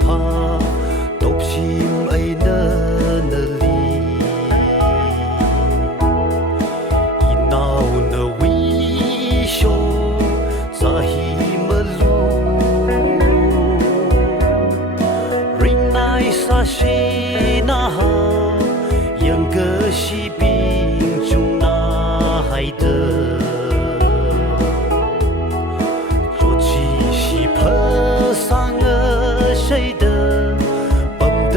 怕都心爱那里，一闹那微笑在么路，人来啥西那哈，样个西兵中那海的。谁的蹦的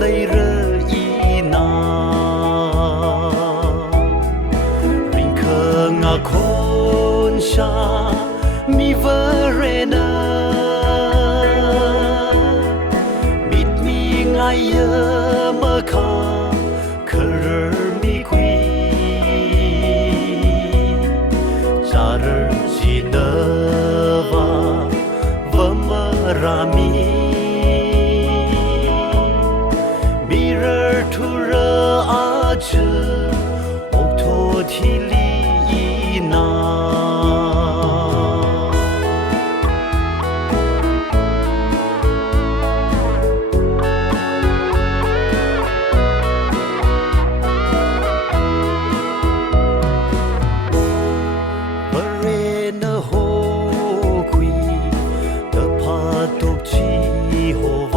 泪热意那，人可啊困下mi verena， mit mi ngaya maka kerer mi kui， jarer jineva vemerami。突然啊，这奥托提里那。Berena ho kui的帕多基火瓦。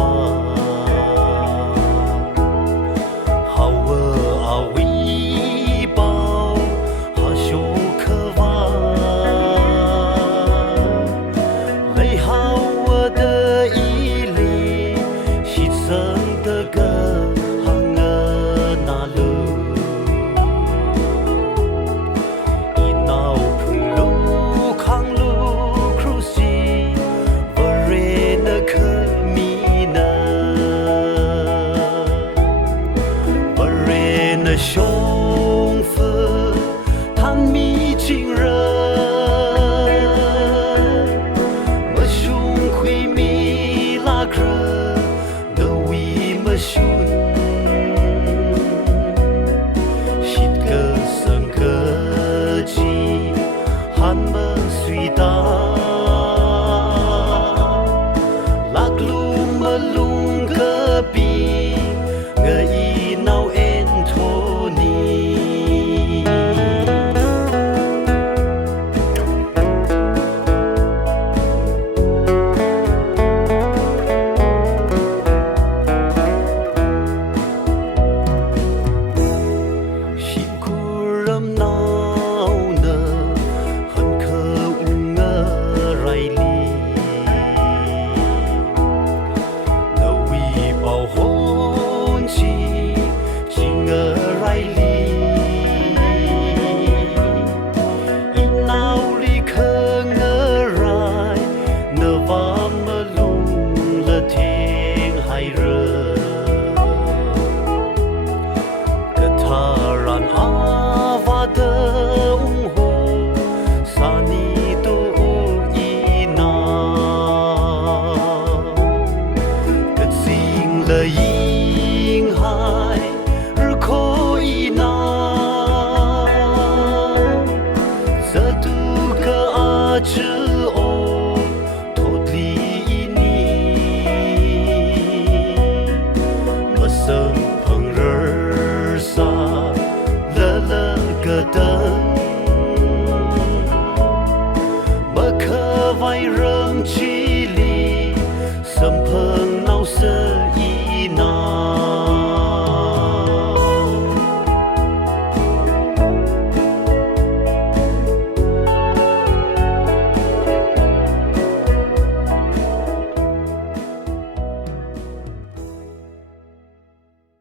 胸腹探秘惊人，么胸会米拉克，那为么胸，西个生个鸡，喊么随大，拉路么龙个比，我一闹。了银海日可以拿，这都个阿只哦，脱离你，么生朋人啥，了个的。